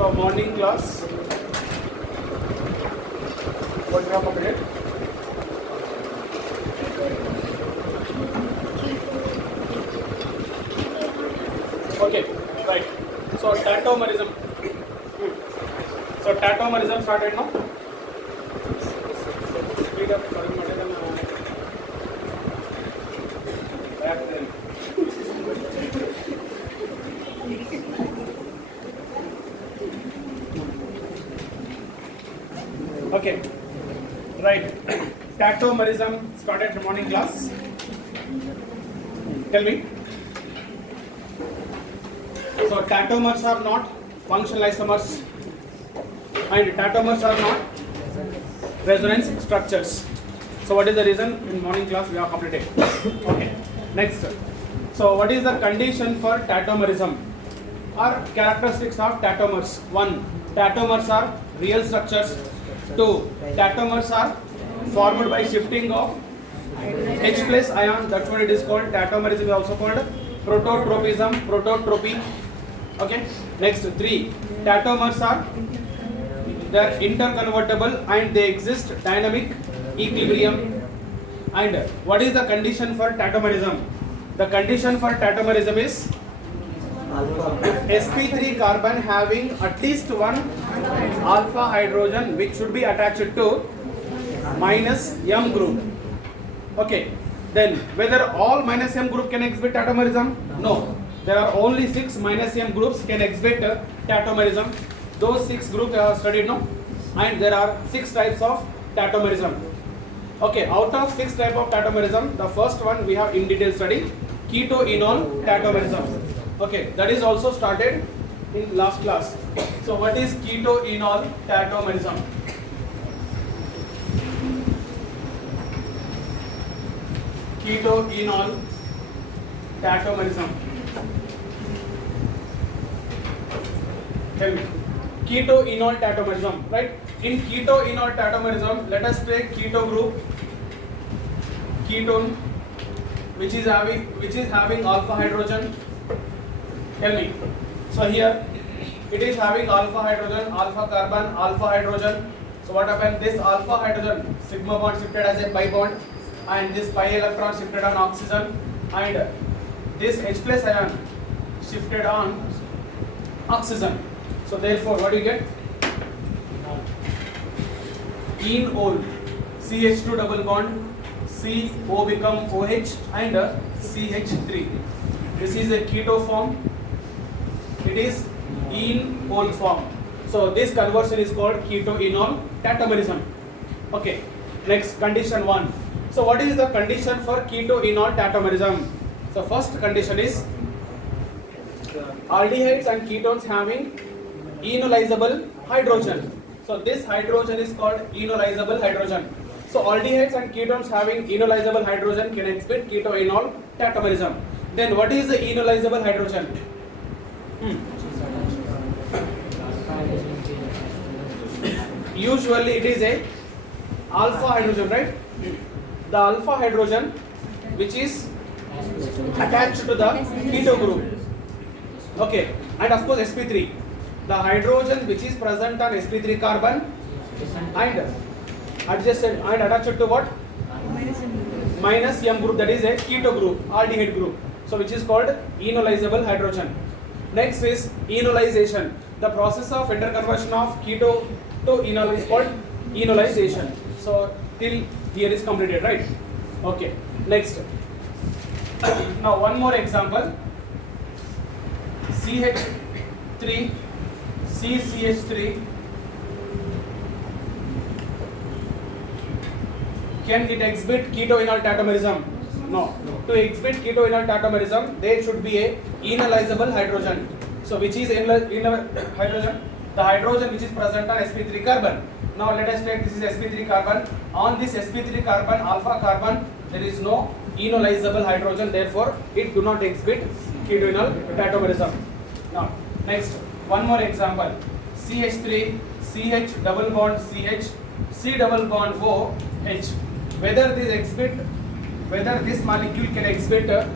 So morning class. What you have completed? Okay, right. So tautomerism. So tautomerism started now. Speed up. Back then. Okay, right. Tautomerism started from morning class. Tell me. So tautomers are not functional isomers, and tautomers are not resonance structures. So what is the reason? In morning class we have completed. Okay. Next. So what is the condition for tautomerism? Or characteristics of tautomers? 1. Tautomers are real structures. 2. Tautomers are formed by shifting of H plus ion. That's what it is called. Tautomerism is also called prototropism, prototropy. Okay. Next. 3. Tautomers are interconvertible and they exist dynamic equilibrium. And what is the condition for tautomerism? The condition for tautomerism is sp3 carbon having at least one alpha hydrogen which should be attached to minus M group. Okay. Then whether all minus M group can exhibit tautomerism? No. There are only 6 minus M groups can exhibit tautomerism. Those 6 groups I have studied now, and there are 6 types of tautomerism. Okay, out of 6 types of tautomerism, the first one we have in detail study, keto-enol tautomerism. Okay, that is also started in last class. So what is keto-enol tautomerism? Keto-enol tautomerism. Tell me. Keto-enol tautomerism, right? In keto-enol tautomerism, let us take keto group, ketone, which is having alpha hydrogen. Tell me. So here it is having alpha hydrogen, alpha carbon, alpha hydrogen. So what happened? This alpha hydrogen sigma bond shifted as a pi bond, and this pi electron shifted on oxygen, and this H plus ion shifted on oxygen. So therefore, what do you get? Enol, CH2 double bond, CO become OH and CH3. This is a keto form. It is enol form. So this conversion is called keto-enol tautomerism. Okay. Next, condition 1. So what is the condition for keto-enol tautomerism? So first condition is aldehydes and ketones having enolizable hydrogen. So this hydrogen is called enolizable hydrogen. So aldehydes and ketones having enolizable hydrogen can exhibit keto-enol tautomerism. Then what is the enolizable hydrogen? Usually it is a alpha hydrogen, right? The alpha hydrogen which is attached to the keto group. Okay, and of course sp3. The hydrogen which is present on sp3 carbon and adjacent and attached to what? Minus M group, that is a keto group, aldehyde group. So which is called enolizable hydrogen. Next is enolization. The process of interconversion of keto to enol is called enolization. So till here is completed, right? Okay. Next. Now one more example. CH3, CCH3. Can it exhibit keto-enol tautomerism? No. To exhibit keto-enol tautomerism, there should be a enolizable hydrogen. So which is hydrogen? The hydrogen which is present on sp3 carbon. Now let us take this is sp3 carbon. On this sp3 carbon, alpha carbon, there is no enolizable hydrogen. Therefore, it do not exhibit keto-enol tautomerism. Now next, one more example. CH3, CH double bond CH, C double bond O H. Whether this molecule can exhibit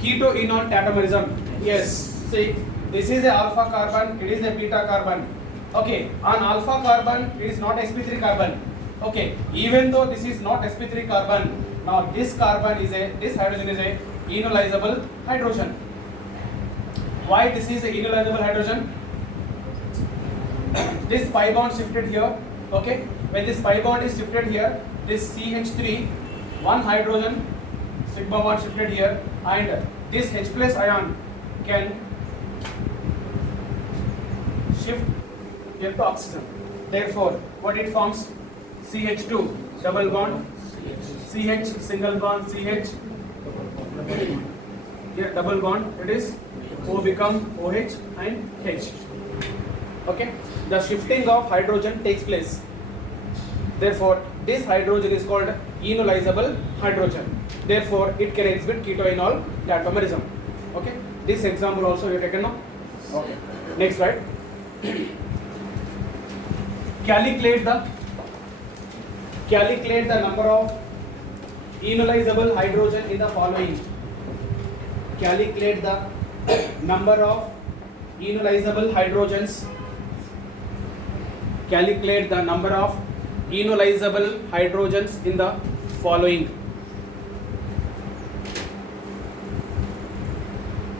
keto-enol tautomerism? Yes. See, This is a alpha carbon, it is a beta carbon. Okay, on alpha carbon it is not sp3 carbon. Okay, even though this is not sp3 carbon, now this hydrogen is a ionizable hydrogen. Why this is a ionizable hydrogen? This pi bond shifted here. Okay, when this pi bond is shifted here, this CH3, one hydrogen sigma bond shifted here, and this H plus ion can shift here to oxygen. Therefore, what it forms? CH2 double bond, CH single bond, CH here double bond. It is O become OH and H. Okay, the shifting of hydrogen takes place. Therefore, this hydrogen is called ionizable hydrogen. Therefore, it can exhibit keto-enol tautomerism. Okay, this example also you taken now. Okay, next slide. Calculate the number of ionizable hydrogen in the following. Calculate the number of ionizable hydrogens. Calculate the number of ionizable hydrogens in the following.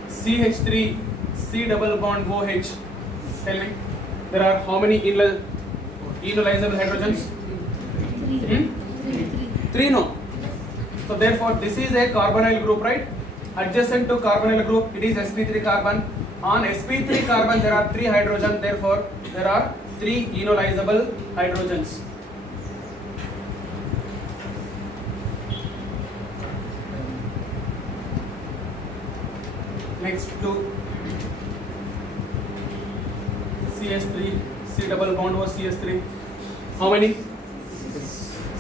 CH3 C double bond OH. Tell me, there are how many ionizable hydrogens? Three, no. So therefore, this is a carbonyl group, right? Adjacent to carbonyl group, it is sp3 carbon. On sp3 carbon, there are 3 hydrogens. Therefore, there are 3 ionizable hydrogens. Next to CH3 C double bond was CH3. How many?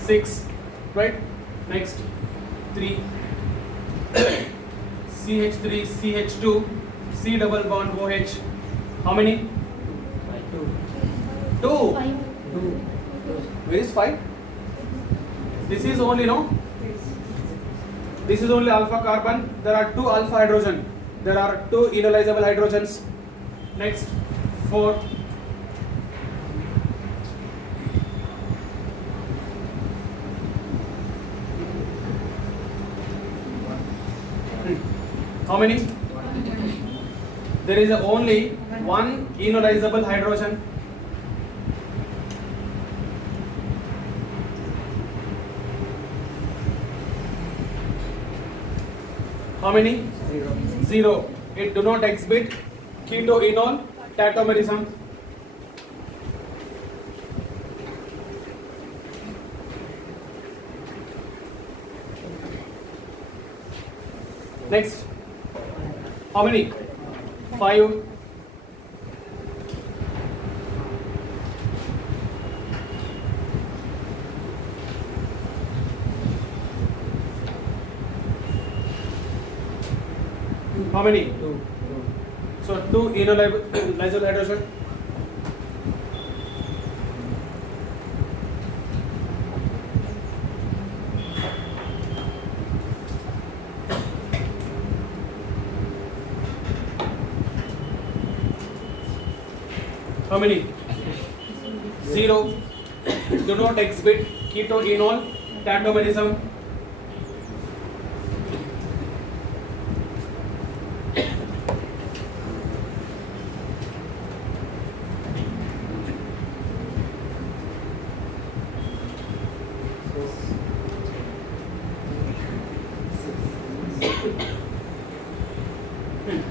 6, right? Next 3 CH3 CH2 C double bond OH. How many? 2. Where is 5? This is only This is only alpha carbon. There are 2 alpha hydrogen. There are 2 ionizable hydrogens. Next 4. How many? There is only 1 ionizable hydrogen. How many? 0. It do not exhibit keto-enol tautomerism. Next, how many? 5. How many? 2. So 2 ionizable hydrogen. How many? 0. Do not exhibit keto-enol tautomerism.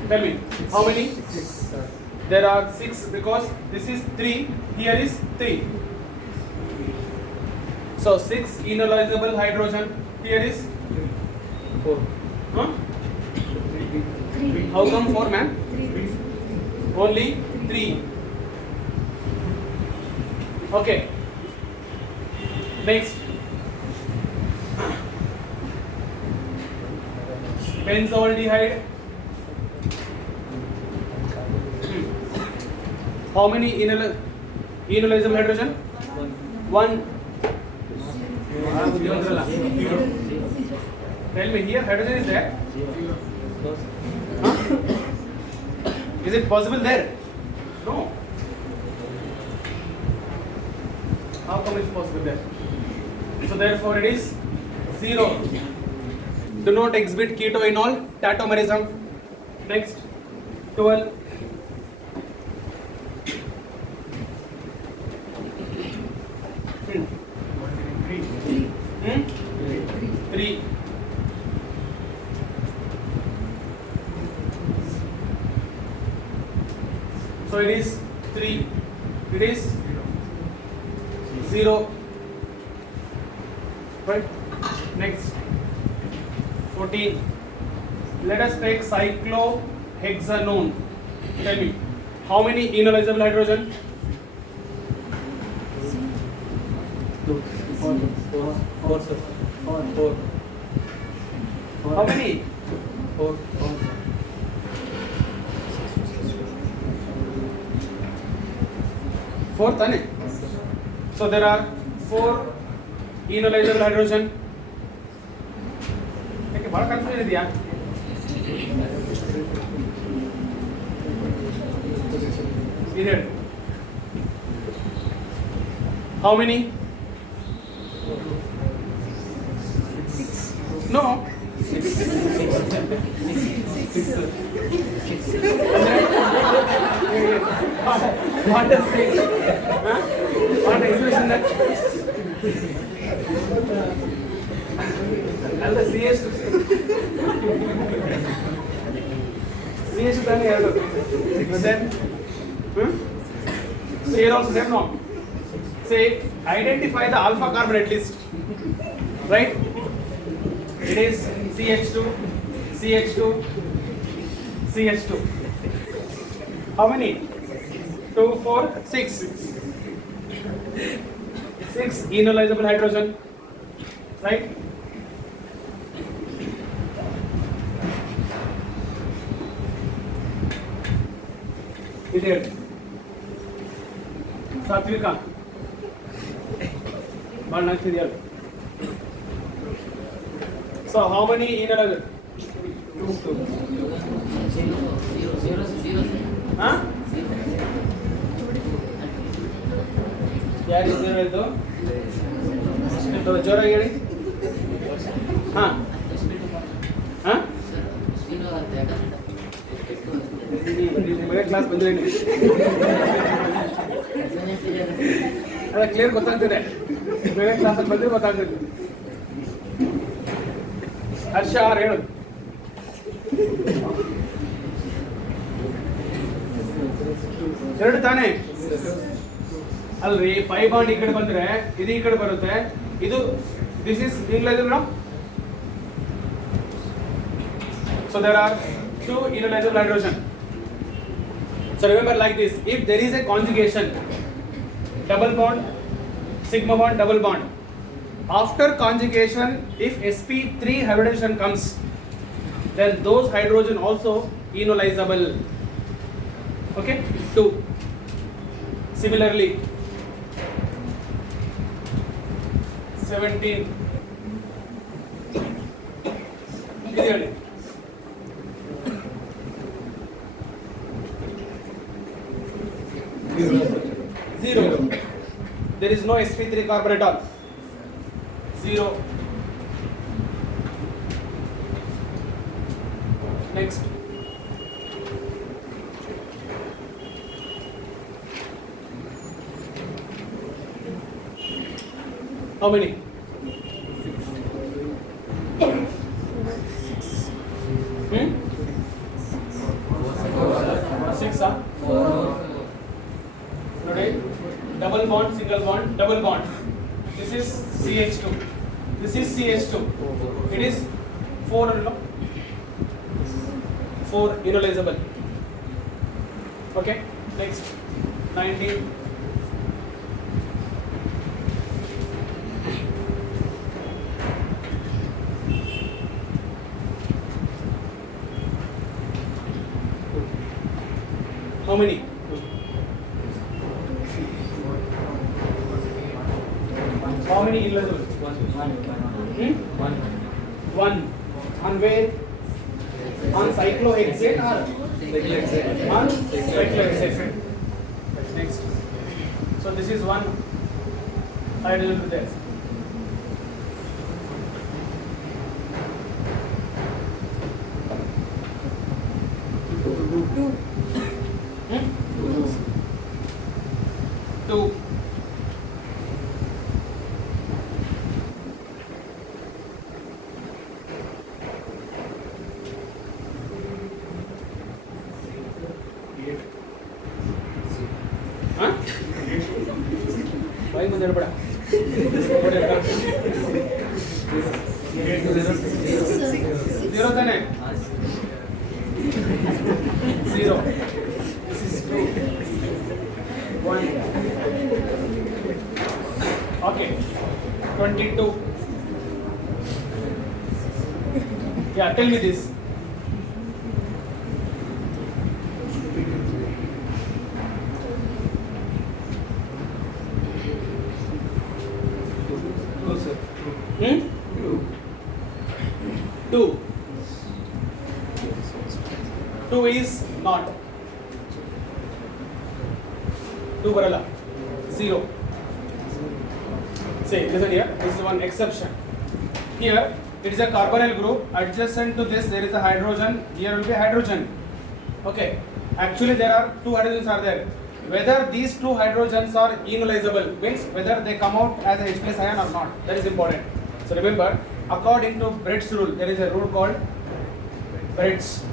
Tell me, how many? 6. There are 6 because this is 3, here is 3. So 6 ionizable hydrogen, here is 4. Huh? 3. How come 4, man? 3. Only 3. Okay. Next. Benzaldehyde. How many ionizable hydrogen? 1. Tell me, here hydrogen is there? Huh? Is it possible there? No. How come it's possible there? So therefore it is 0. Do not exhibit ketoenol tautomerism. Next, 12. Three. So it is 3. It is 0. Right? Next, 14. Let us take cyclohexanone. Tell me, how many enolizable hydrogen? Four, sir. Four. How many? Four. Fourth, ane? So there are 4 enolizable hydrogen. Okay, bada confusion idea. Period. How many? No. What does it? Huh? What expression that? And the CS. CS is only other. But then, so here also same no. Say identify the alpha carbon at least. Right? It is CH2, CH2, CH2. How many? 2, 4, 6. 6 enolizable hydrogen. Right? Idiot. Satvika. So how many enolizable? 2. Huh? ಯಾರು ಇದ್ದೀರೋ ಇದು ಜೋರಾಗಿ ಹೇಳಿ. ಹಾಂ ಹಾಂ class ಬಂದ್ರೆ ಅದ clear ಗೊತ್ತಾಗ್ತಿದೆ. ಬೇರೆ ಕ್ಲಾಸಲ್ಲಿ ಬಂದ್ರೆ ಗೊತ್ತಾಗ್ತದೆ. ಹರ್ಷ ಅವ್ರು ಹೇಳು. ಎರಡು ತಾನೇ ಅಲ್ರಿ. 5 ಬಾಂಡ್ ಈ ಕಡೆ ಬಂದ್ರೆ ಇದು ಈ ಕಡೆ ಬರುತ್ತೆ. ಇದು this is enolizable. So there are 2 enolizable hydrogen. So remember like this, if there is a conjugation, double bond, sigma bond, double bond, after conjugation if sp3 hybridization comes, then those hydrogen also enolizable. Okay, 2. Similarly 17. Clearly 0. There is no sp3 carbon at all. 0. Next, how many? 6. Note, double bond, single bond, double bond. This is CH2. This is CH2. It is 4 enolizable. Okay. Next, 19. How many? How many enolizable? One. On where? On cyclohexane or uncyclohexane. Next. So this is one hydrogen with there. Two. Huh? Why mother bada? Zero tane. Zero. This is 2. 1. Okay. 22. Yeah, tell me this. Hmm? 2. 2 is not. 2 barala. 0. Say, listen here, this is one exception. Here, it is a carbonyl group. Adjacent to this, there is a hydrogen. Here will be hydrogen. Okay. Actually, there are 2 hydrogens are there. Whether these 2 hydrogens are enolizable means whether they come out as a H plus ion or not. That is important. So remember, according to Brett's rule, there is a rule called Brett's.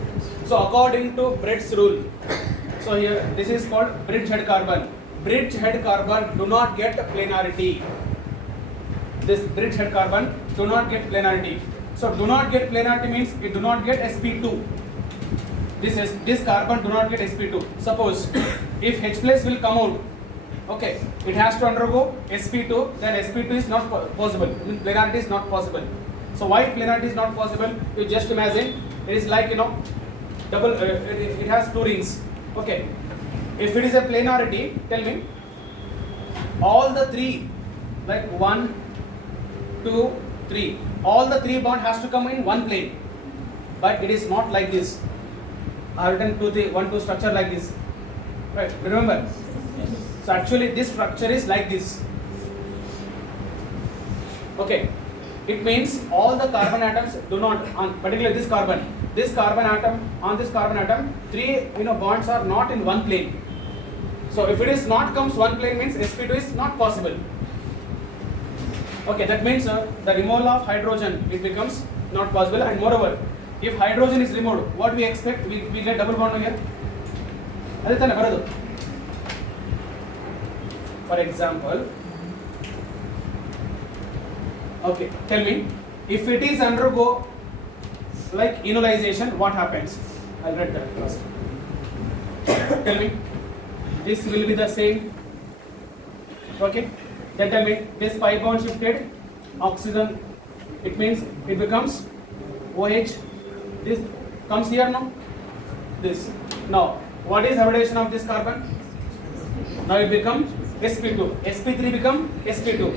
So according to Brett's rule, so here this is called bridgehead carbon. Bridgehead carbon do not get planarity. This bridgehead carbon do not get planarity. So do not get planarity means it do not get sp2. This carbon do not get sp2. Suppose if H plus will come out, okay, it has to undergo sp2. Then sp2 is not possible. Planarity is not possible. So why planarity is not possible? You just imagine it is like double. It has 2 rings. Okay, if it is a planarity, tell me all the 3 like 1, 2, 3. All the 3 bond has to come in one plane, but it is not like this. I have written 1, 2 structure like this. Right? Remember. So actually, this structure is like this. Okay. It means all the carbon atoms do not, particularly this carbon atom, on this carbon atom, 3 bonds are not in one plane. So if it is not comes one plane means sp2 is not possible. Okay, that means the removal of hydrogen, it becomes not possible. And moreover, if hydrogen is removed, what we expect? We get double bond here. For example, okay, tell me, if it is undergo like enolization, what happens? I'll write that first. Tell me, this will be the same. Okay, then tell me, this pi bond shifted, oxygen, it means it becomes OH. This comes here now. This. Now, what is hybridization of this carbon? Now it becomes sp2. sp3 become sp2.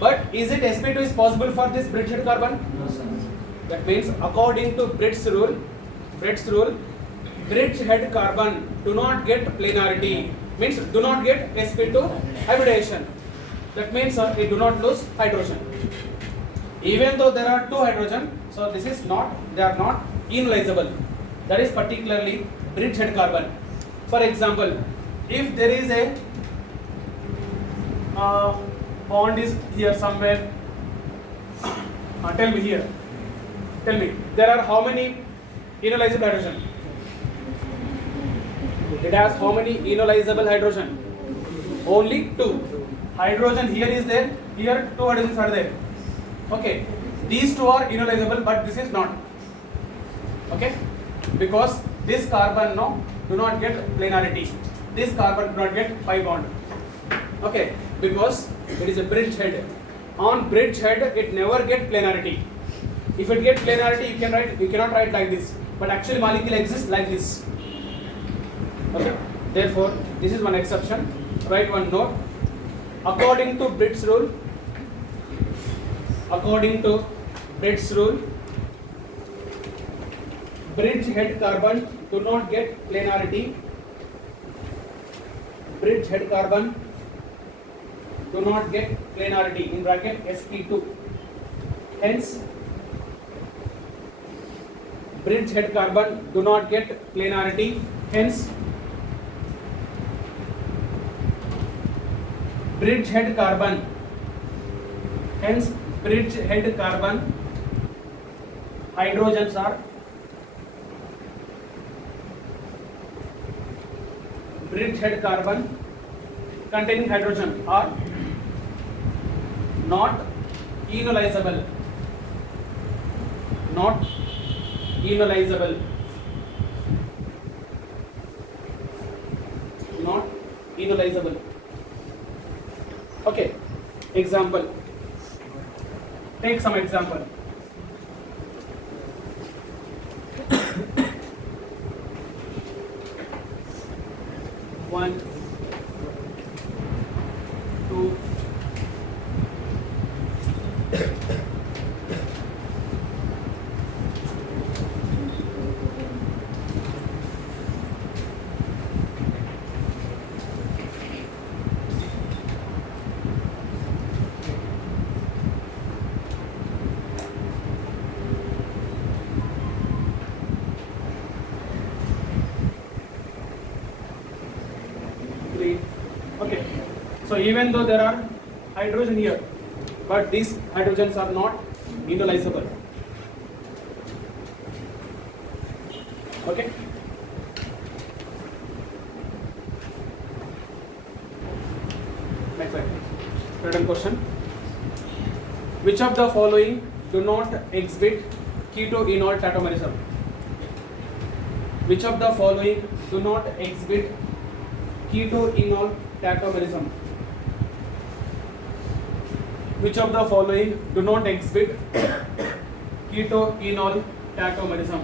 But is it sp2 is possible for this bridgehead carbon? That means according to Brett's rule, bridgehead carbon do not get planarity. Means do not get sp2 hybridization. That means it do not lose hydrogen. Even though there are 2 hydrogen, so this is not, they are not enolizable. That is particularly bridgehead carbon. For example, if there is a bond is here somewhere, tell me here. Tell me, there are how many enolizable hydrogen? It has how many enolizable hydrogen? Only 2. Hydrogen here is there, here 2 hydrogens are there. Okay, these 2 are enolizable, but this is not. Okay, because this carbon do not get planarity. This carbon do not get pi bond. Okay, because it is a bridgehead. On bridgehead, it never get planarity. If it get planarity, you cannot write like this. But actually, molecule exists like this. Okay. Therefore, this is one exception. Write one note. According to Brett's rule, bridgehead carbon do not get planarity. Bridge head carbon do not get planarity in bracket sp2. Hence bridge head carbon do not get planarity. Hence bridge head carbon. Hence bridge head carbon hydrogens are bridge head carbon containing hydrogen are not enolizable. Not enolizable. Not enolizable. Okay. Example. Take some example. One, two, three. Okay. So even though there are hydrogen here, but these hydrogens are not enolizable. Okay. Next slide. Written question. Which of the following do not exhibit keto-enol tautomerism? Which of the following do not exhibit keto-enol tautomerism? Which of the following do not exhibit keto-enol tautomerism?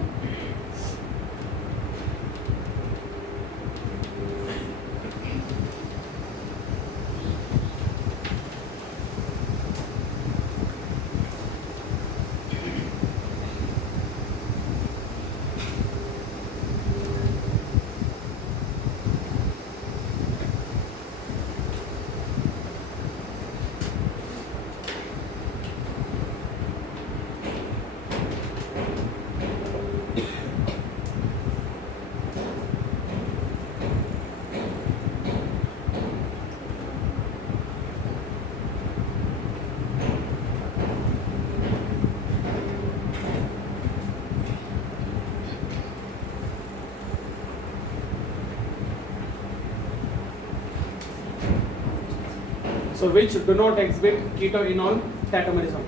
So which do not exhibit keto-enol tautomerism?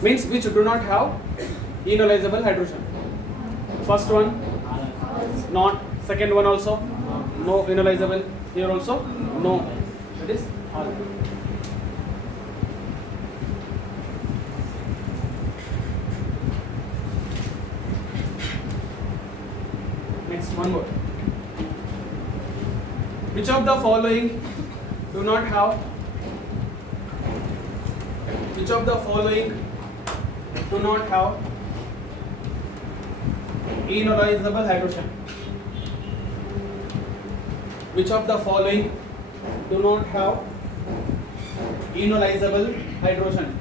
Means which do not have enolizable hydrogen. First one not, second one also no enolizable, here also no. That is all. Next one more. Which of the following do not have, which of the following do not have enolizable hydrogen? Which of the following do not have enolizable hydrogen?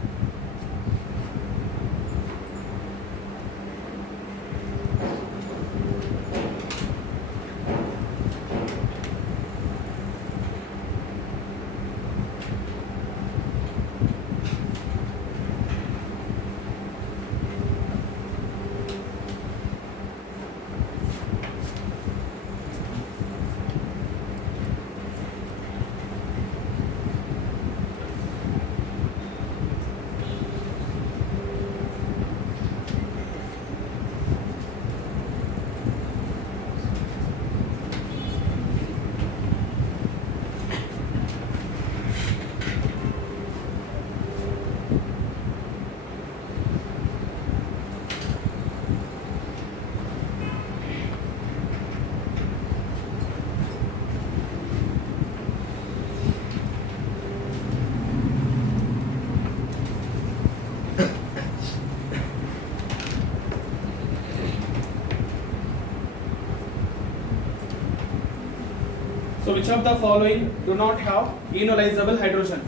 So which of the following do not have enolizable hydrogen?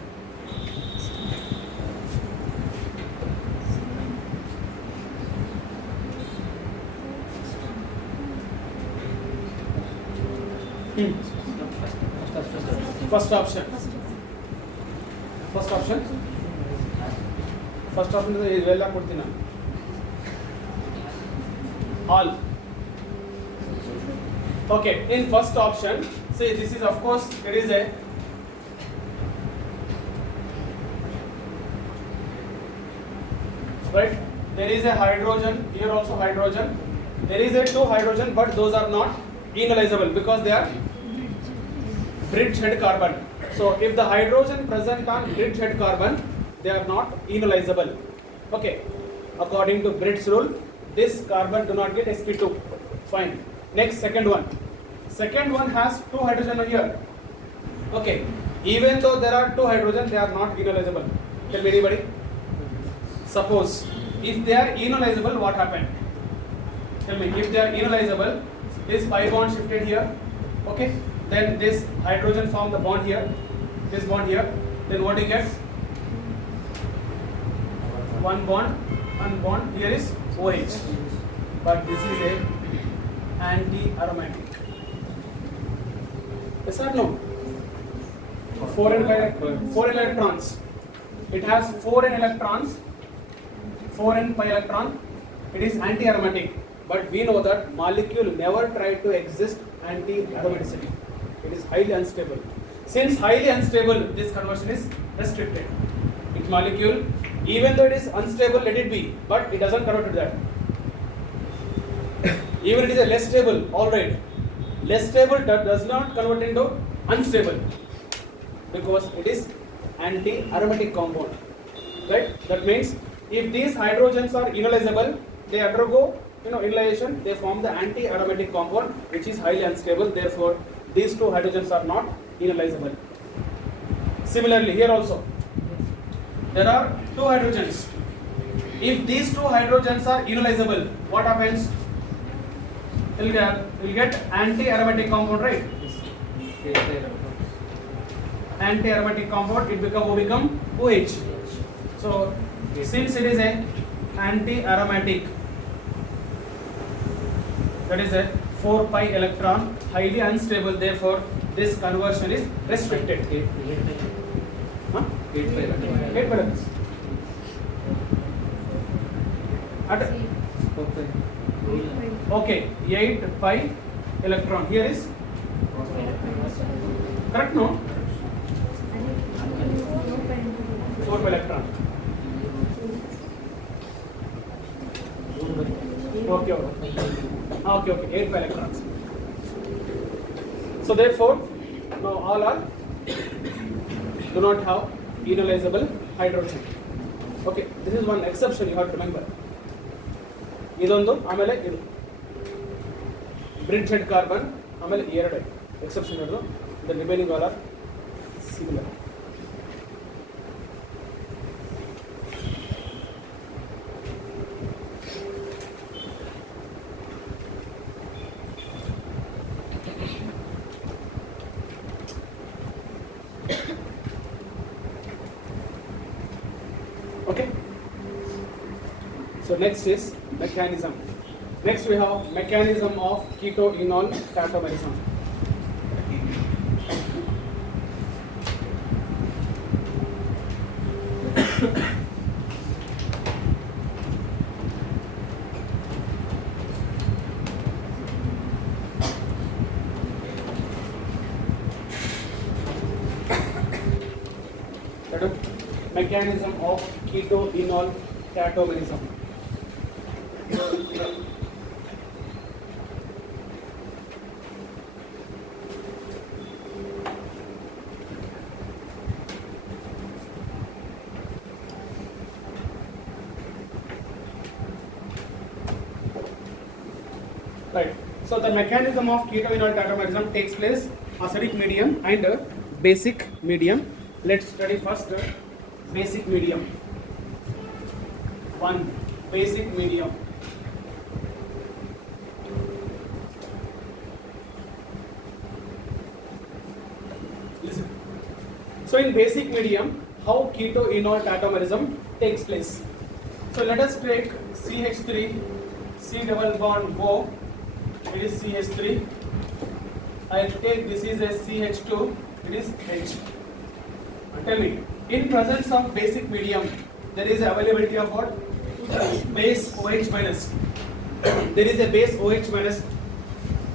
First option. First option. First option is well ಕೊಡ್ತೀನಿ all. Okay, in first option, see this is of course there is a right, there is a hydrogen here, also hydrogen, there is a two hydrogen, but those are not enolizable because they are bridgehead carbon. So if the hydrogen present on bridgehead carbon, they are not enolizable. Okay, according to Bridge rule, this carbon do not get sp2. Fine. Next, second one. Second one has two hydrogen here. Okay, even though there are two hydrogen, they are not enolizable. Tell me anybody. Suppose if they are enolizable, what happened? Tell me, if they are enolizable, this pi bond shifted here. Okay, then this hydrogen form the bond here, this bond here. Then what you get? One bond, one bond. Here is OH, but this is a anti-aromatic. Yes or no? 4 electrons. It has 4 electrons. 4 and pi electron. It is anti-aromatic. But we know that molecule never tried to exist anti-aromaticity. It is highly unstable. Since highly unstable, this conversion is restricted. Its molecule, even though it is unstable, let it be, but it doesn't convert to that. Even it is a less stable, all right. Less stable does not convert into unstable because it is anti-aromatic compound, right? That means if these hydrogens are enolizable, they undergo enolization, they form the anti-aromatic compound, which is highly unstable. Therefore, these two hydrogens are not enolizable. Similarly, here also, there are two hydrogens. If these two hydrogens are enolizable, what happens? We'll get anti-aromatic compound, right? Anti-aromatic compound, it become OH. So, since it is a anti-aromatic, that is a 4 pi electron, highly unstable, therefore this conversion is restricted. 8 pi electrons. Okay, 8 pi electron. Here is correct, no? 4 pi electron. Okay, 8 pi electrons. So therefore, now all are do not have enolizable hydrogen. Okay, this is one exception you have to remember. ಇದೊಂದು ಆಮೇಲೆ ಇದು bridge head carbon ಆಮೇಲೆ ಎರಡು exception ಇರೋದು. The remaining all are similar. Okay. So next is mechanism. Next we have mechanism of keto-enol tautomerism. Mechanism of keto-enol tautomerism. Right. So the mechanism of keto-enol tautomerism takes place acidic medium and basic medium. Let's study first basic medium. One basic medium. So in basic medium, how keto-enol tautomerism takes place. So let us take CH3, C double bond O, it is CH3. I'll take this is a CH2, it is H. Tell me, in presence of basic medium, there is availability of what? Base OH minus. There is a base OH minus.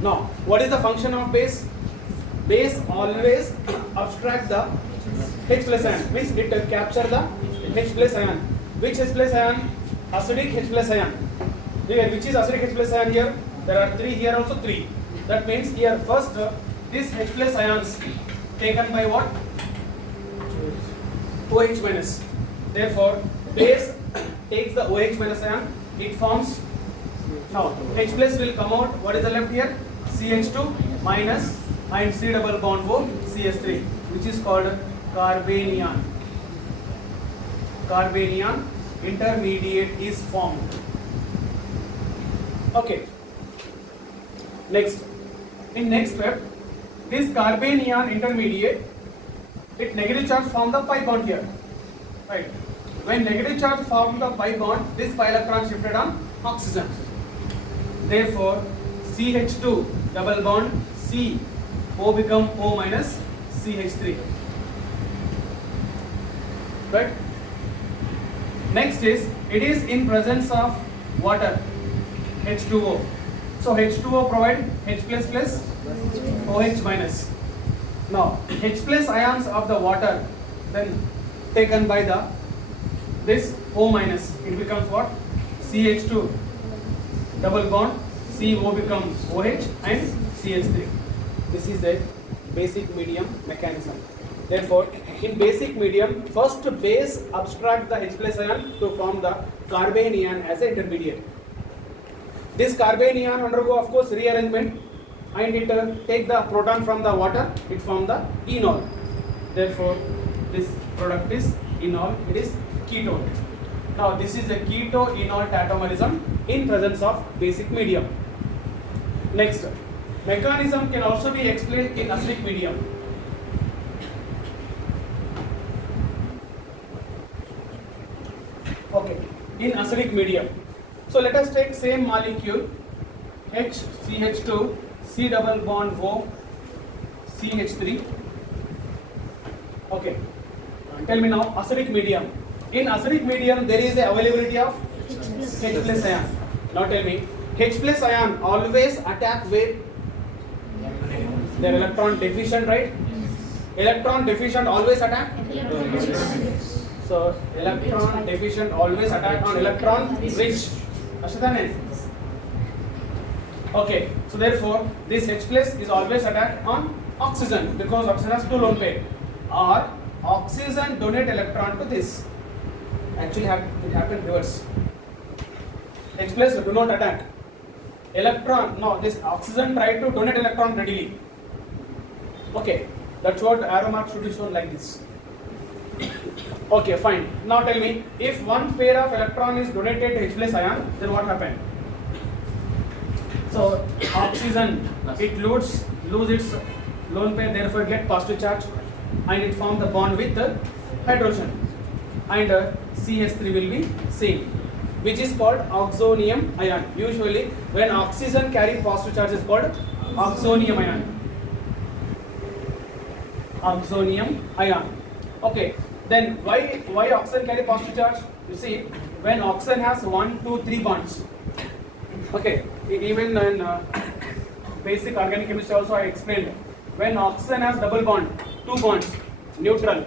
Now, what is the function of base? Base always abstract the H plus ion, means it capture the H plus ion. Which H plus ion? Acidic H plus ion. Here, which is acidic H plus ion here? There are 3, here also 3. That means here first this H plus ions taken by what? OH minus. Therefore, base takes the OH minus ion, it forms. Now, H plus will come out. What is the left here? CH2 minus and C double bond O, CH3, which is called carbanion. Carbanion intermediate is formed. Okay. Next, in next step, this carbanion intermediate, it negative charge form the pi bond here, right? When negative charge form the pi bond, this pi electron shifted on oxygen. Therefore, CH2 double bond C, O become O minus CH3, right? Next is, it is in presence of water, H2O. So H2O provide H plus plus OH minus. Now H plus ions of the water then taken by the this O minus, it becomes what? CH2 double bond CO becomes OH and CH3. This is the basic medium mechanism. Therefore, in basic medium, first base abstract the H plus ion to form the carbanion as an intermediate. This carbanion undergo, of course, rearrangement, and it take the proton from the water, it form the enol. Therefore, this product is enol, it is ketone. Now, this is a keto-enol tautomerism in presence of basic medium. Next, mechanism can also be explained in acidic medium. Okay, in acidic medium. So let us take same molecule HCH2 C double bond O CH3. Okay, tell me now acidic medium. In acidic medium there is a availability of H plus ion. Now tell me, H plus ion always attack with their electron deficient, right? Electron deficient always attack. So electron deficient always attack on electron rich. Okay, so therefore this H plus is always attacked on oxygen because oxygen has 2 lone pair. Or oxygen donate electron to this. Actually it happened reverse. H plus do not attack. Electron, no, this oxygen try to donate electron readily. Okay, that's what arrow mark should be shown like this. Okay, fine. Now tell me, if one pair of electron is donated to H plus ion, then what happened? So oxygen, it lose its lone pair, therefore get positive charge, and it form the bond with the hydrogen, and CH3 will be same, which is called oxonium ion. Usually, when oxygen carry positive charge is called oxonium ion. Oxonium ion. Okay. Then why oxygen carry positive charge? You see, when oxygen has 1, 2, 3 bonds. Okay, even in basic organic chemistry also I explained. When oxygen has double bond, 2 bonds, neutral.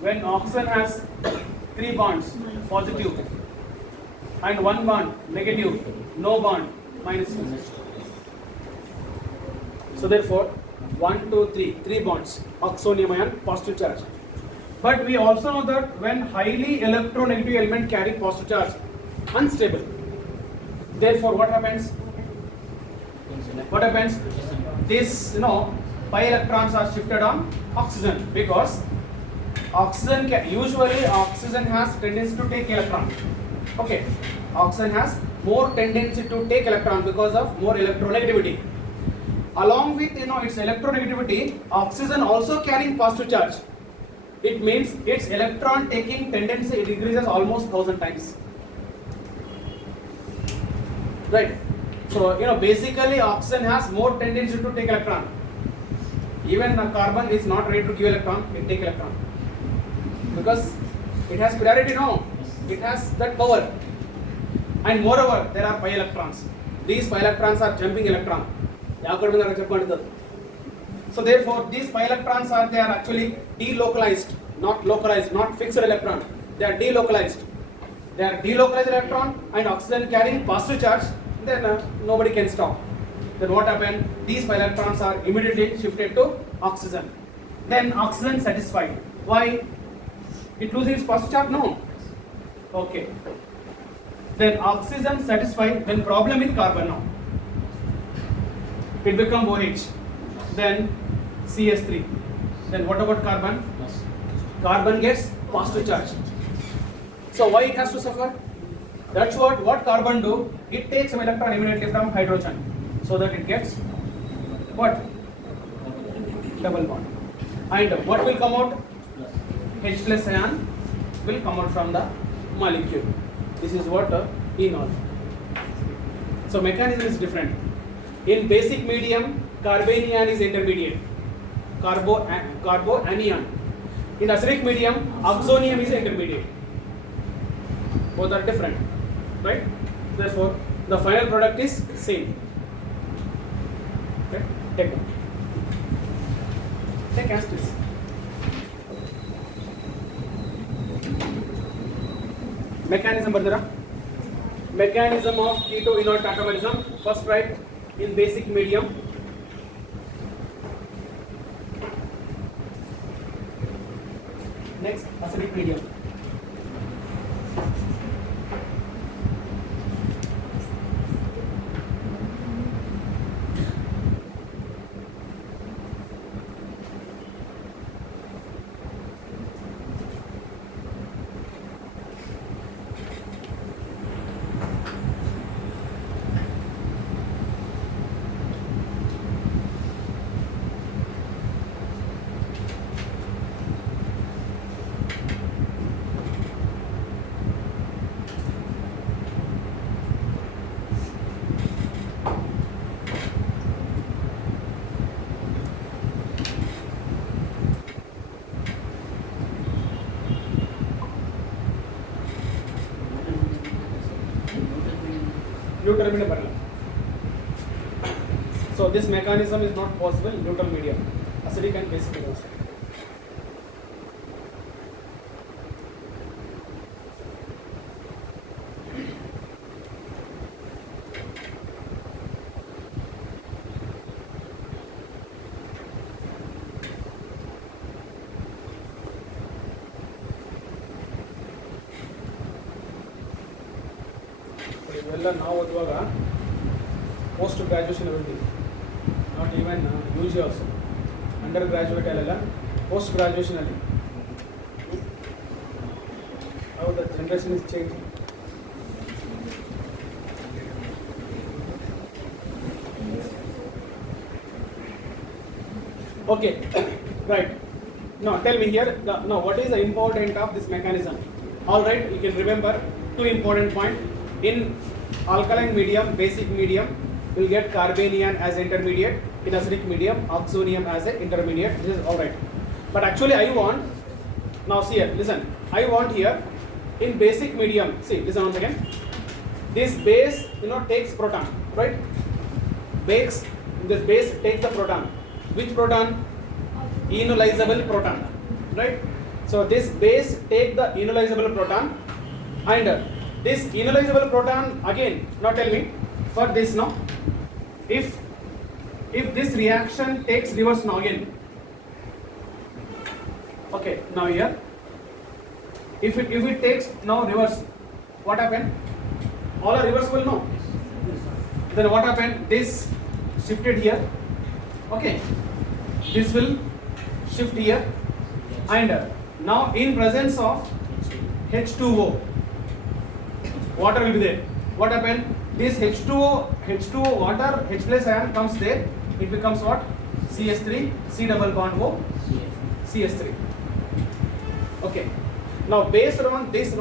When oxygen has 3 bonds, positive, and 1 bond, negative, no bond, minus. So therefore, 1, 2, 3 bonds, oxonium ion, positive charge. But we also know that when highly electronegative element carry positive charge, unstable. Therefore, what happens? What happens? This, pi electrons are shifted on oxygen because oxygen usually oxygen has tendency to take electron. Okay, oxygen has more tendency to take electron because of more electronegativity. Along with its electronegativity, oxygen also carrying positive charge. it means its electron taking tendency it increases almost 1000 times. Right? So basically oxygen has more tendency to take electron. Even carbon is not ready to give electron, it take electron. Because it has priority, no? It has that power. And moreover, there are pi electrons. These pi electrons are jumping electron. So therefore, these pi electrons they are actually delocalized, not localized, not fixed electron. They are delocalized. They are delocalized electron and oxygen carrying positive charge. Then nobody can stop. Then what happened? These pi electrons are immediately shifted to oxygen. Then oxygen satisfied. Why? It loses its positive charge? No. Okay. Then oxygen satisfied. Then problem with carbon now. It become OH. Then CS3. Then what about carbon? Carbon gets positive charge. So why it has to suffer? That's what carbon do. It takes some electron immediately from hydrogen, so that it gets what? Double bond. And what will come out? H plus ion will come out from the molecule. This is what enol. So mechanism is different. In basic medium, carbanion is intermediate. Carboanion. In acidic medium, oxonium is intermediate. Both are different, right? Therefore, the final product is same. Okay? Take as this. Mechanism bardara. Mechanism of keto inert catabolism. First write in basic medium. Next, acidic medium. Neutral medium ಬರಲ್ಲ. So this mechanism is not possible in neutral medium, acidic and basic medium. ಇವೆಲ್ಲ ನಾವು ಓದುವಾಗ post graduation ಓದಿದ್ವಿ, not even U G also, ಅಂಡರ್ ಗ್ರ್ಯಾಜುಯೇಟಲ್ಲೆಲ್ಲ ಪೋಸ್ಟ್ ಗ್ರ್ಯಾಜುಯೇಷನಲ್ಲಿ. How the generation is change. Okay, right. Now tell me here, now what is the important of this mechanism? All right, you can remember two important points. In alkaline medium, basic medium, you will get carbanion as intermediate. In acidic medium, oxonium as a intermediate. This is all right. But actually I want, now see here, listen, I want here, in basic medium, see, listen once again. This base, takes proton, right? This base takes the proton. Which proton? Enolizable proton, right? So this base take the enolizable proton, and this enolizable proton again. Now tell me, for this now, if this reaction takes reverse now again, okay, now here, if it takes now reverse, what happened? All are reversible now. Then what happened? This shifted here, okay, this will shift here, and now in presence of H2O, water will be there. What happened? This H2O water, H plus ion comes there, it becomes what? CS3, C double bond O, CS3. Okay. Now based on this,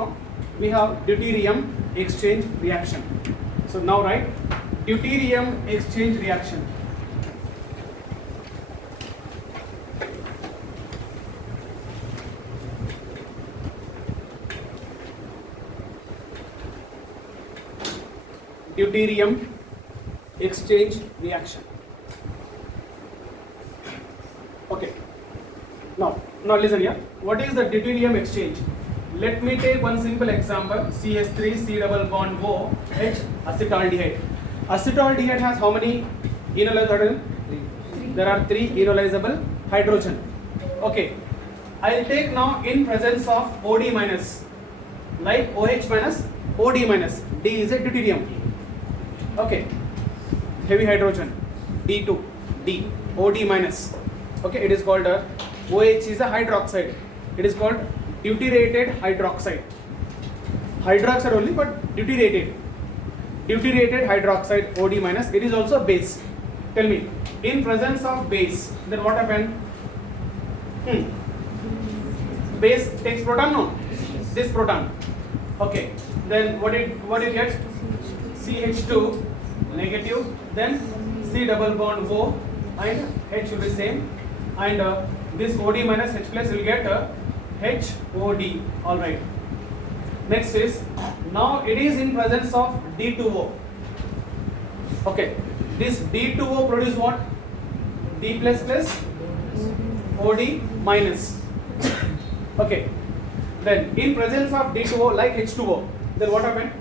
we have deuterium exchange reaction. So now write deuterium exchange reaction. Deuterium exchange reaction. Okay. Now listen here. What is the deuterium exchange? Let me take one simple example. CH3 C double bond O H acetaldehyde. Acetaldehyde has how many enolizable? There are 3 enolizable hydrogen. Okay. I'll take now in presence of OD minus, like OH minus, OD minus. D is a deuterium. Okay, heavy hydrogen, D2, D, OD minus. Okay, it is called OH is a hydroxide. It is called deuterated hydroxide. Hydroxide only, but deuterated. Deuterated hydroxide, OD minus. It is also base. Tell me, in presence of base, then what happened? Base takes proton, no? This proton. Okay, then what it gets? CH2 negative, then C double bond O and H will be same, and this OD minus H plus will get HOD. All right. Next is, now it is in presence of D2O. Okay, this D2O produce what? D plus plus OD minus. Okay, then in presence of D2O like H2O, then what happened?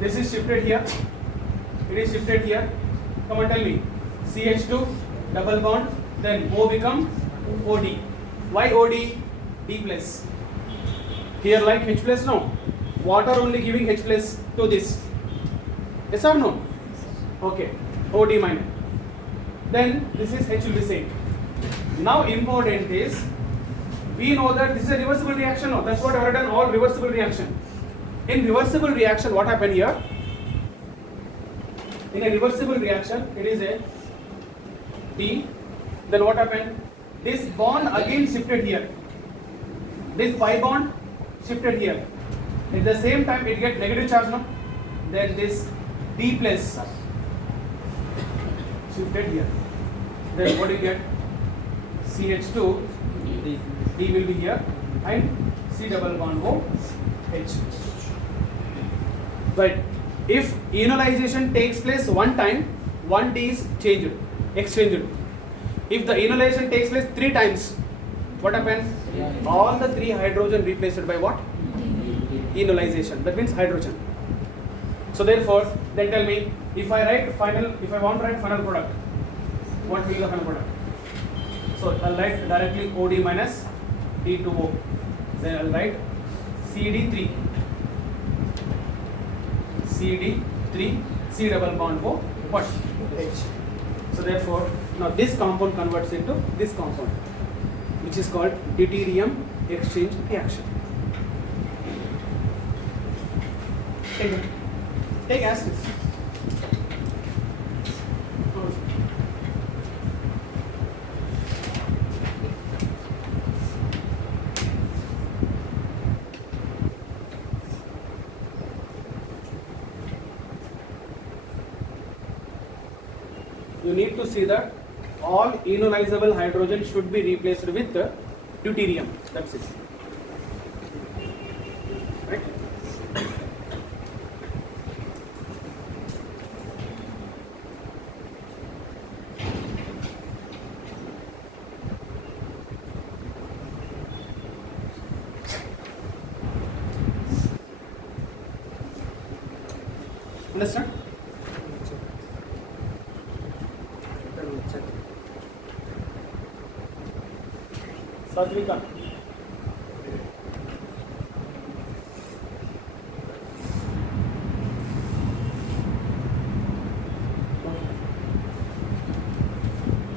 This is shifted here. It is shifted here. Come on, tell me. CH2 double bond, then O become OD. Why OD? D plus. Here like H plus, no. Water only giving H plus to this. Yes or no? Okay. OD minus. Then this is H will be same. Now important is, we know that this is a reversible reaction. No, that's what I have done. All reversible reaction. In reversible reaction, what happened here? In a reversible reaction, it is a D. Then what happened? This bond again shifted here. This pi bond shifted here. At the same time, it gets negative charge, no? Then this D plus shifted here. Then what do you get? CH2 D will be here and C double bond O H. But if enolization takes place one time, one D is changed, exchanged. If the enolization takes place 3 times, what happens? All the 3 hydrogen replaced by what? Enolization. That means hydrogen. So therefore, then tell me, if I want to write final product, what will be the final product? So I'll write directly OD minus D2O. Then I'll write CD3. CD3 C double bond O what? H. So therefore, now this compound converts into this compound, which is called deuterium exchange reaction. Take asterisk. You need to see that all enolizable hydrogen should be replaced with deuterium. That's it. Right? Understand? Sadvika.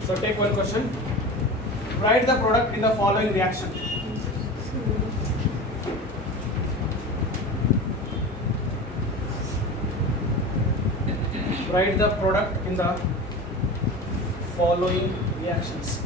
So take one question. Write the product in the following reaction. Write the product in the following reactions.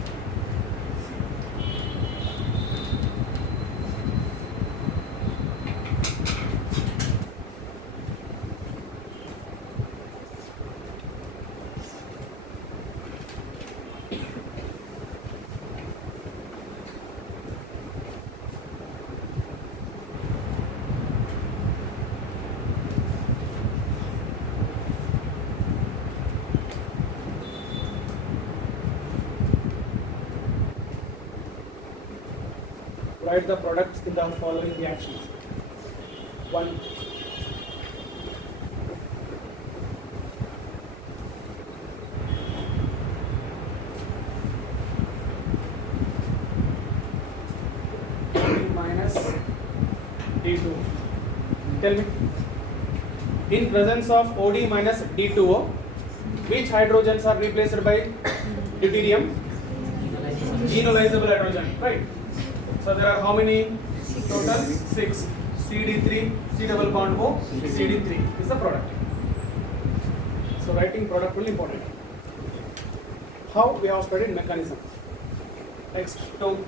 write the products in the following reactions. 1. Minus D2. Tell me. In presence of OD minus D2O, which hydrogens are replaced by deuterium? Genolizable hydrogen, right? So there are how many? Total 6. CD3, C double bond O, CD3 is the product. So writing product will be important. How we have studied mechanism. Next, 2.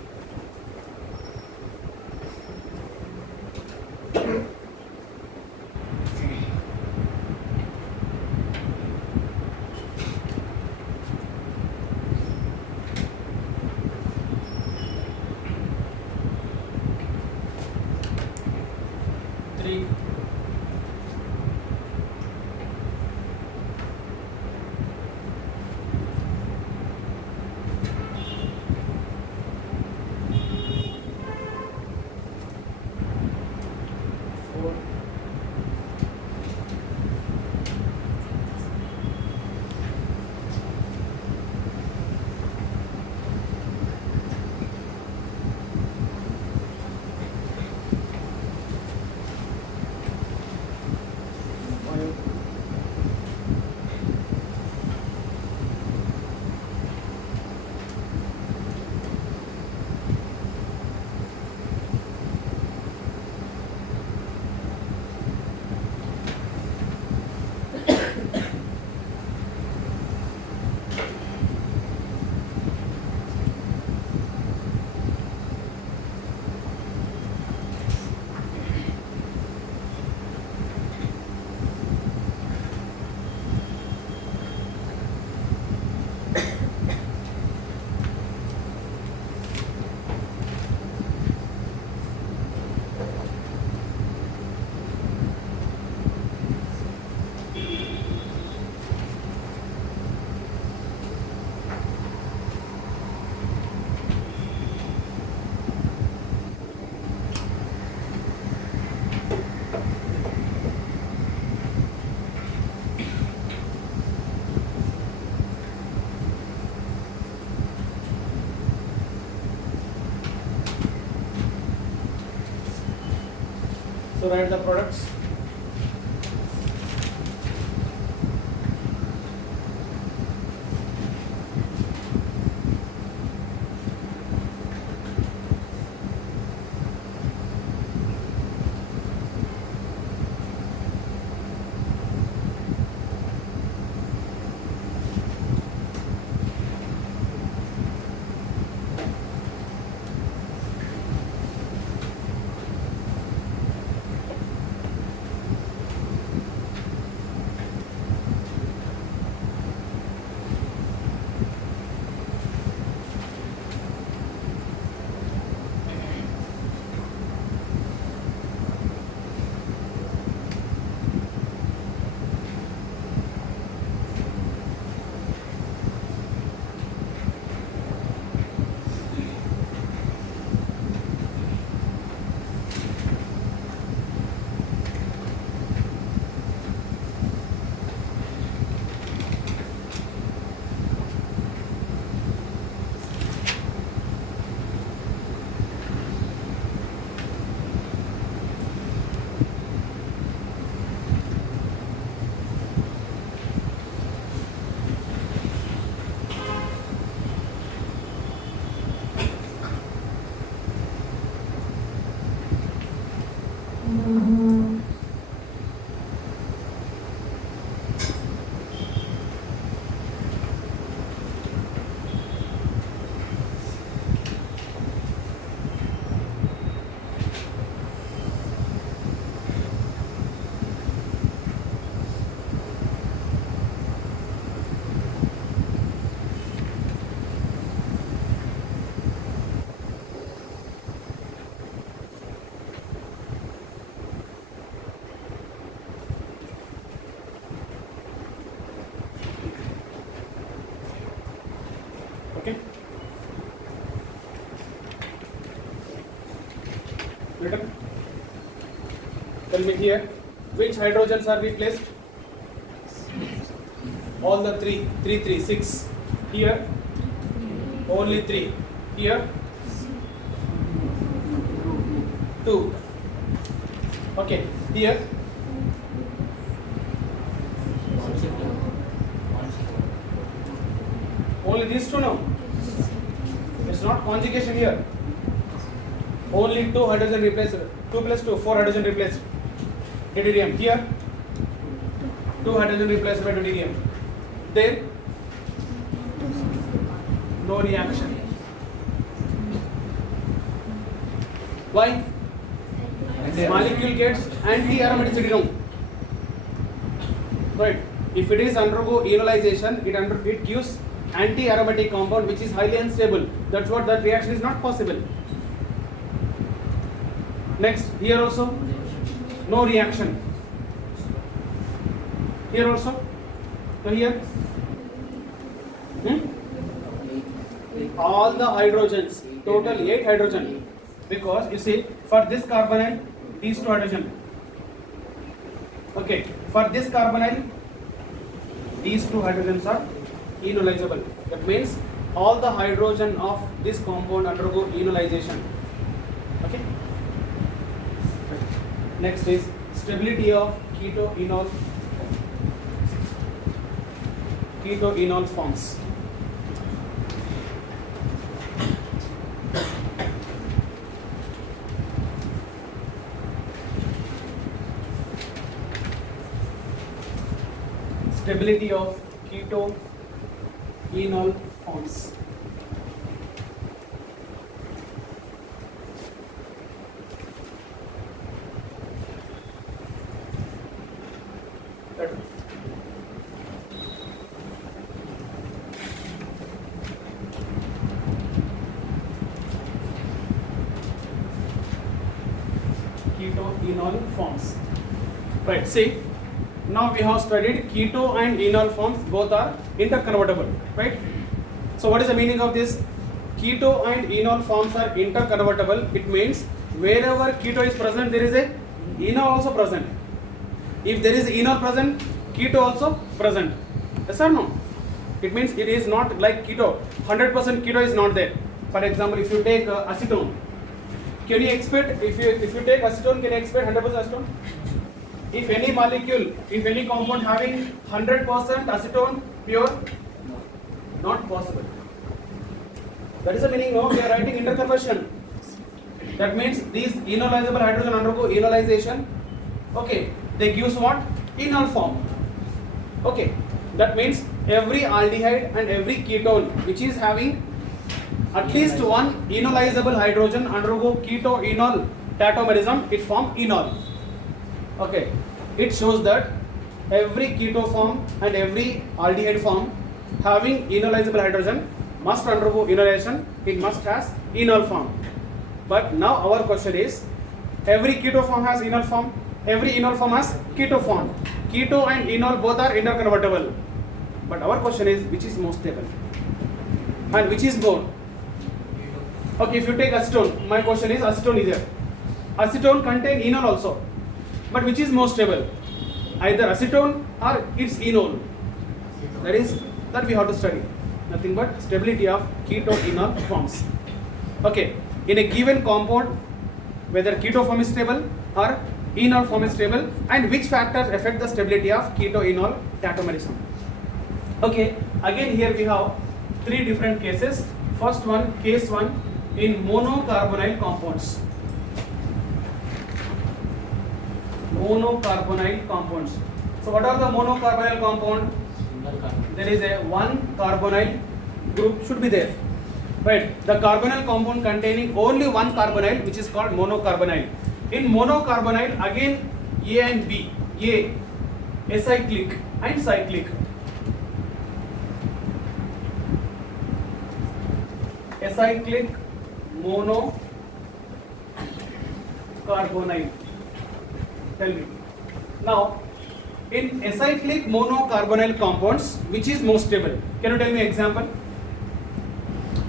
So write the products. Okay. Written. Tell me here, which hydrogens are replaced? All the three, 6. Here, only 3. Here, 2. Okay, here, only these 2 now. It's not conjugation here. Only 2 hydrogen replaced. 2 plus 2, 4 hydrogen replaced. Deuterium here. 2 hydrogen replaced by deuterium. There, no reaction. Why? Molecule gets anti-aromaticity now. Right. If it is undergo enolization, it gives anti-aromatic compound which is highly unstable. That's what that reaction is not possible. Next, here also no reaction. Here also. So here, all the hydrogens, total 8 hydrogen. Because you see, for this carbonyl, these 2 hydrogen. Okay, for this carbonyl, these 2 hydrogens are enolizable. That means all the hydrogen of this compound undergo enolization. Okay. Next is stability of keto-enol forms. Stability of keto-enol forms. Keto-enol forms. Right, see, now we have studied keto and enol forms, both are interconvertible, right? So what is the meaning of this? Keto and enol forms are interconvertible. It means wherever keto is present, there is a enol also present. If there is enol present, keto also present. Yes or no? It means it is not like keto. 100% keto is not there. For example, if you take acetone, can you expect, if you take acetone, can you expect 100% acetone? If any molecule, if any compound having 100% acetone pure, not possible. That is the meaning. No, we are writing interconversion. That means these enolizable hydrogen undergo enolization. Okay, they gives what? Enol form. Okay, that means every aldehyde and every ketone which is having at least one enolizable hydrogen undergo keto-enol tautomerism, it form enol. Okay, it shows that every keto form and every aldehyde form having enolizable hydrogen must undergo enolization, it must has enol form. But now our question is, every keto form has enol form, every enol form has keto form. Keto and enol both are interconvertible. But our question is, which is most stable and which is more? Okay, if you take acetone, my question is acetone is here. Acetone contain enol also. But which is more stable? Either acetone or its enol. That we have to study. Nothing but stability of keto-enol forms. Okay, in a given compound, whether keto form is stable or enol form is stable, and which factors affect the stability of keto-enol tautomerism. Okay, again here we have 3 different cases. First one, case 1, in monocarbonyl compounds. Monocarbonyl compounds. So what are the monocarbonyl compound? There is a one carbonyl group should be there. Right. The carbonyl compound containing only one carbonyl, which is called monocarbonyl. In monocarbonyl, again A and B. A acyclic and cyclic. Acyclic monocarbonyl. Tell me. Now, in acyclic monocarbonyl compounds, which is most stable? Can you tell me example?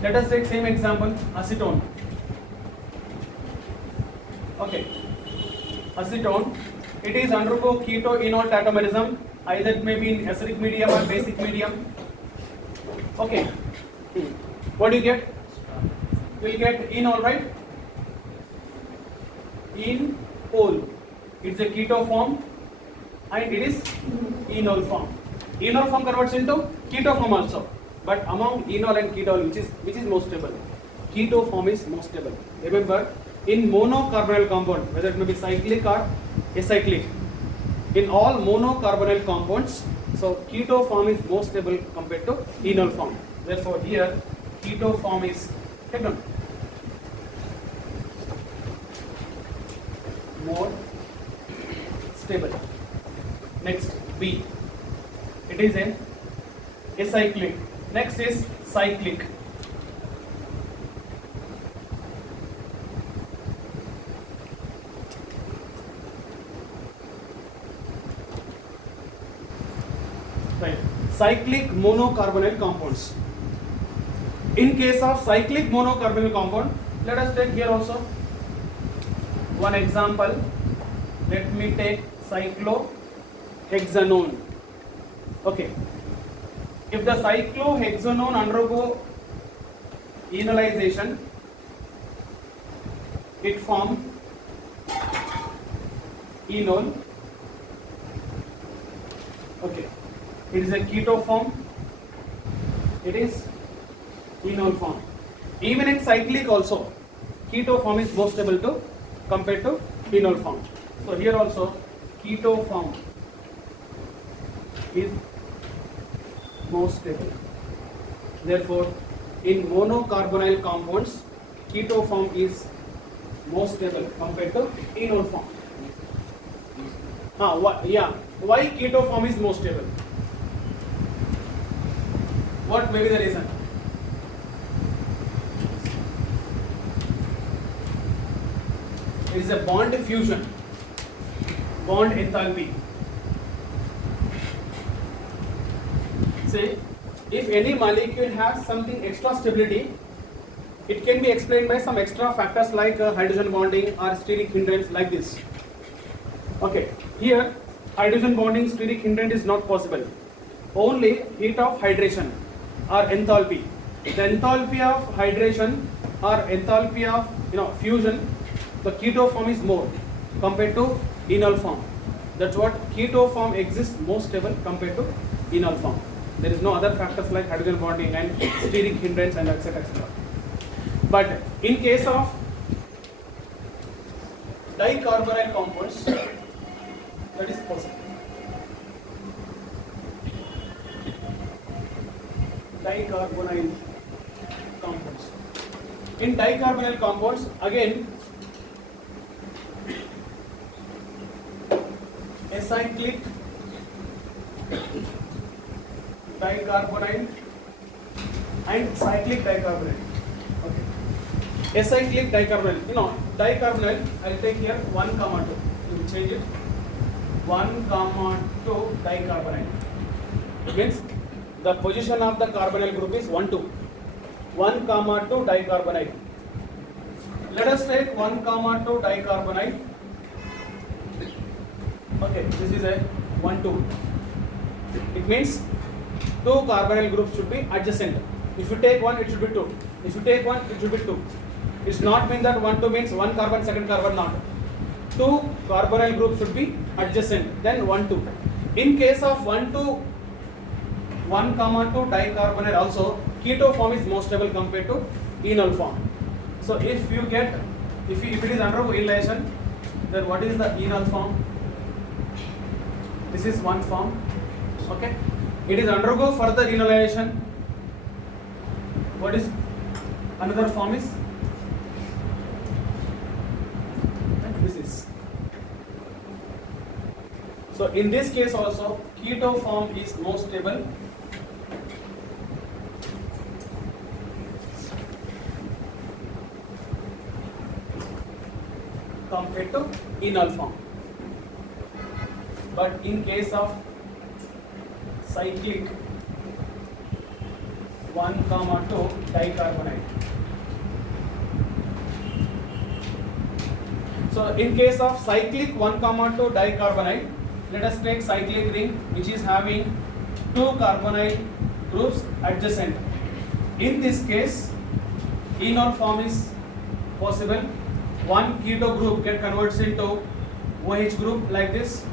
Let us take same example, acetone. Okay, acetone, it is undergo keto-enol tautomerism, either it may be in acidic medium or basic medium. Okay, what do you get? You will get enol, right? Enol, it's a keto form and it is enol form. Enol form converts into keto form also, but among enol and ketol, which is most stable? Keto form is most stable. Remember, in monocarbonyl compound, whether it may be cyclic or acyclic, in all monocarbonyl compounds, so keto form is most stable compared to enol form. Therefore, here keto form is taken more stable. Next, B. It is an acyclic. Next is cyclic. Right. Cyclic monocarbonyl compounds. In case of cyclic monocarbonyl compound, let us take here also one example. Let me take cyclohexanone. Okay. If the cyclohexanone undergo enolization, it form enol. Okay. It is a keto form. It is enol form. Even in cyclic also, keto form is most stable to compared to enol form. So here also keto form is most stable. Therefore, in monocarbonyl compounds, keto form is most stable compared to enol form. Why keto form is most stable? What may be the reason? It is a bond fusion, bond enthalpy. Say, if any molecule has something extra stability, it can be explained by some extra factors like hydrogen bonding or steric hindrance, like this. Okay, here hydrogen bonding steric hindrance is not possible. Only heat of hydration or enthalpy. The enthalpy of hydration or enthalpy of fusion, the keto form is more compared to enol form. That's what keto form exists most stable compared to enol form. There is no other factors like hydrogen bonding and steric hindrance and etc. etc. But in case of dicarbonyl compounds, that is possible. Dicarbonyl compounds. In dicarbonyl compounds, again, acyclic dicarbonyl and cyclic dicarbonyl. Okay. Acyclic dicarbonyl. Dicarbonyl, I'll take here 1, 2. You will change it. 1, 2 dicarbonyl. Means the position of the carbonyl group is 1, 2. 1, 2 dicarbonyl. Let us take 1, 2 dicarbonyl. Okay, this is a 1, 2. It means 2 carbonyl groups should be adjacent. If you take 1, it should be 2. If you take 1, it should be 2. It's not mean that 1, 2 means 1 carbon, second carbon, not. 2 carbonyl groups should be adjacent, then 1, 2. In case of 1, 2 dicarbonyl also, keto form is most stable compared to enol form. So if it is undergo enolization, then what is the enol form? This is one form. Okay. It is undergo further enolization. What is another form is? This is. So in this case also, keto form is most stable compared to enol form. But in case of cyclic 1, 2 dicarbonyl. So So in case of cyclic 1,2 dicarbonyl, let us take cyclic ring which is having 2 carbonyl groups adjacent. In this case, enol form is possible. One keto group get converts into OH group like this,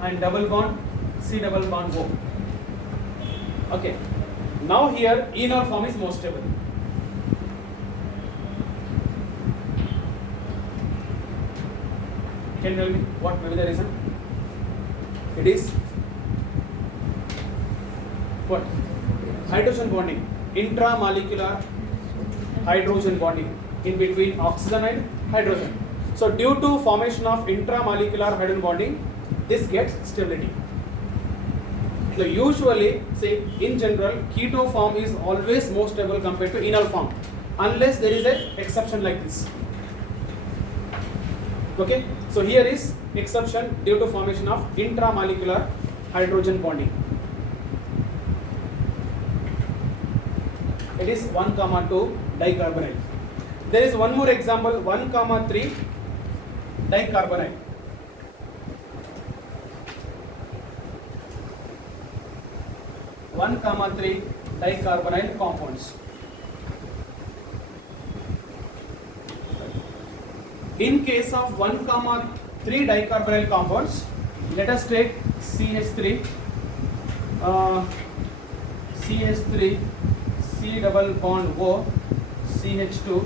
and double bond C double bond O. Okay. Now here enol form is more stable. Can you tell me what may be the reason? It is what? Hydrogen bonding, intramolecular hydrogen bonding in between oxygen and hydrogen. So due to formation of intramolecular hydrogen bonding, this gets stability. So usually, say in general, keto form is always more stable compared to enol form, unless there is an exception like this. Okay, so here is exception due to formation of intramolecular hydrogen bonding. It is 1,2 dicarbonyl. There is one more example, 1,3 dicarbonyl. One comma 3 dicarbonyl compounds. In case of 1,3 dicarbonyl compounds, let us take CH3, CH3, C double bond O, CH2,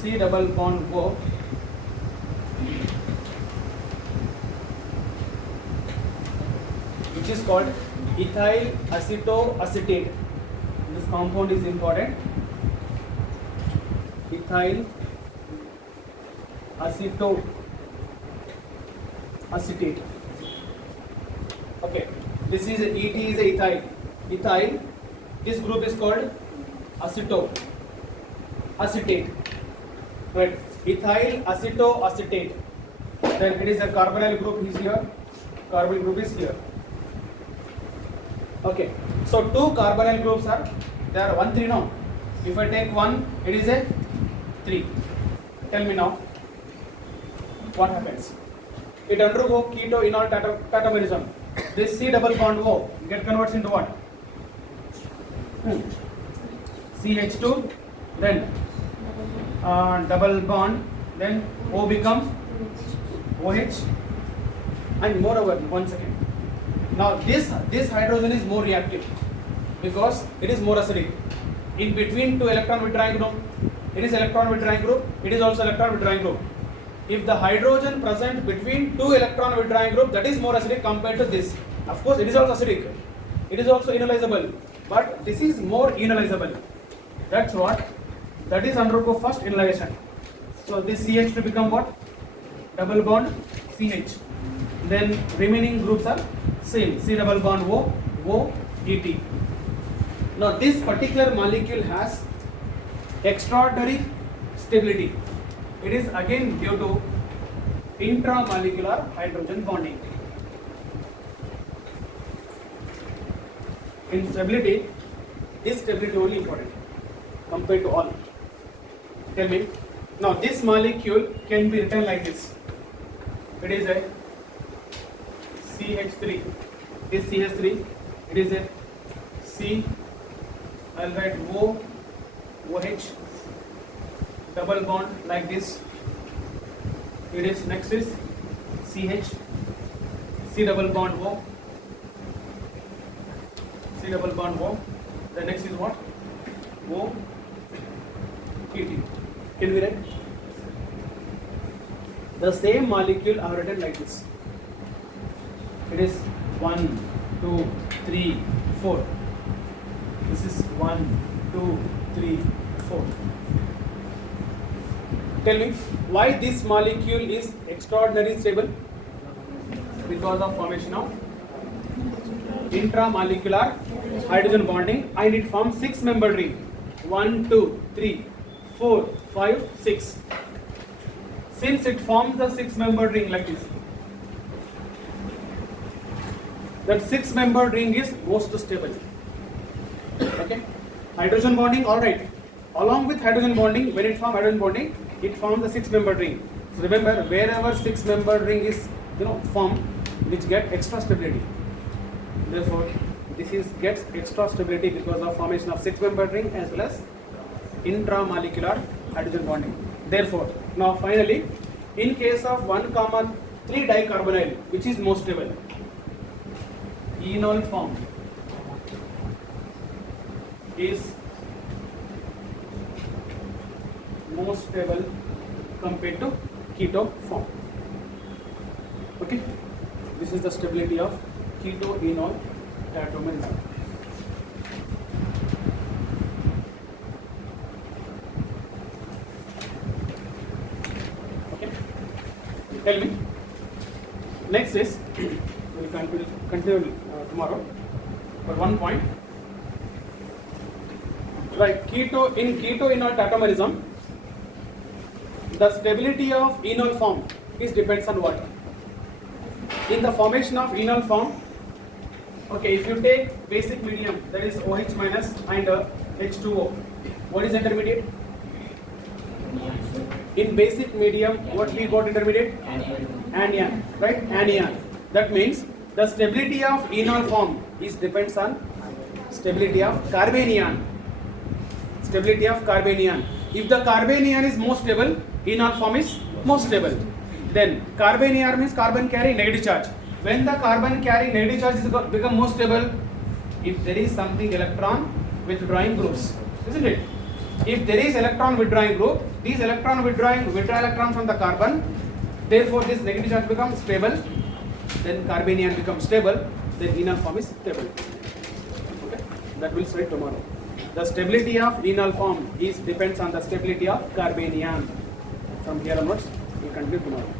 C double bond O, which is called ethyl acetoacetate. This compound is important. Ethyl acetoacetate. Okay, this is ET is a ethyl. Ethyl. This group is called acetoacetate. Right. Ethyl acetoacetate. Then it is a carbonyl group is here. Carbonyl group is here. Okay. So two carbonyl groups are there. 1 3 now. If I take one, it is a 3. Tell me now. What happens? It undergo keto-enol tautomerism. This C double bond O get converts into what? CH2, then double bond, then O becomes OH, and moreover, 1 second. Now this hydrogen is more reactive because it is more acidic. In between two electron withdrawing group, it is electron withdrawing group. It is also electron withdrawing group. If the hydrogen present between two electron withdrawing group, that is more acidic compared to this. Of course, it is also acidic. It is also enolizable, but this is more enolizable. That's what. That is undergo first enolization. So this CH to become what? Double bond CH. Then remaining groups are same. C double bond O, O, ET. Now this particular molecule has extraordinary stability. It is again due to intramolecular hydrogen bonding. In stability, this stability only important compared to all. Tell me. Now this molecule can be written like this. It is a CH3. This CH3. It is a C. I'll write O, OH. Double bond like this. It is next is CH, C double bond O, C double bond O. The next is what? O, ET. Can we write? The same molecule are written like this. It is 1, 2, 3, 4. This is 1, 2, 3, 4. Tell me why this molecule is extraordinarily stable? Because of formation of intramolecular hydrogen bonding, and it forms 6-membered ring. 1, 2, 3, 4, 5, 6. Since it forms the 6-membered ring like this, that 6-membered ring is most stable. Okay, hydrogen bonding, all right. Along with hydrogen bonding, when it forms hydrogen bonding, it forms the 6-membered ring. So remember, wherever 6-membered ring is formed, which get extra stability. Therefore, this is gets extra stability because of formation of 6-membered ring as well as intramolecular hydrogen bonding. Therefore, now finally, in case of 1,3 dicarbonyl, which is most stable, enol form is most stable compared to keto form. Okay, this is the stability of keto enol tautomer. Okay, tell me. Next is we will continue tomorrow. But one point, right? Keto enol tautomerism. The stability of enol form is depends on what? In the formation of enol form, okay, if you take basic medium, that is OH minus and H2O, what is intermediate? In basic medium, what we got intermediate? Anion, right? Anion. That means the stability of enol form is depends on stability of carbanion. Stability of carbanion. If the carbanion is most stable, enol form is most stable. Then carbanion means carbon carrying negative charge. When the carbon carrying negative charge is become most stable, if there is something electron withdrawing groups, isn't it? If there is electron withdrawing group, these electron withdraw electron from the carbon, therefore this negative charge becomes stable, then carbanion becomes stable, then enol form is stable. Okay, that will study tomorrow. The stability of enol form is depends on the stability of carbanion. From here onwards, we will continue tomorrow.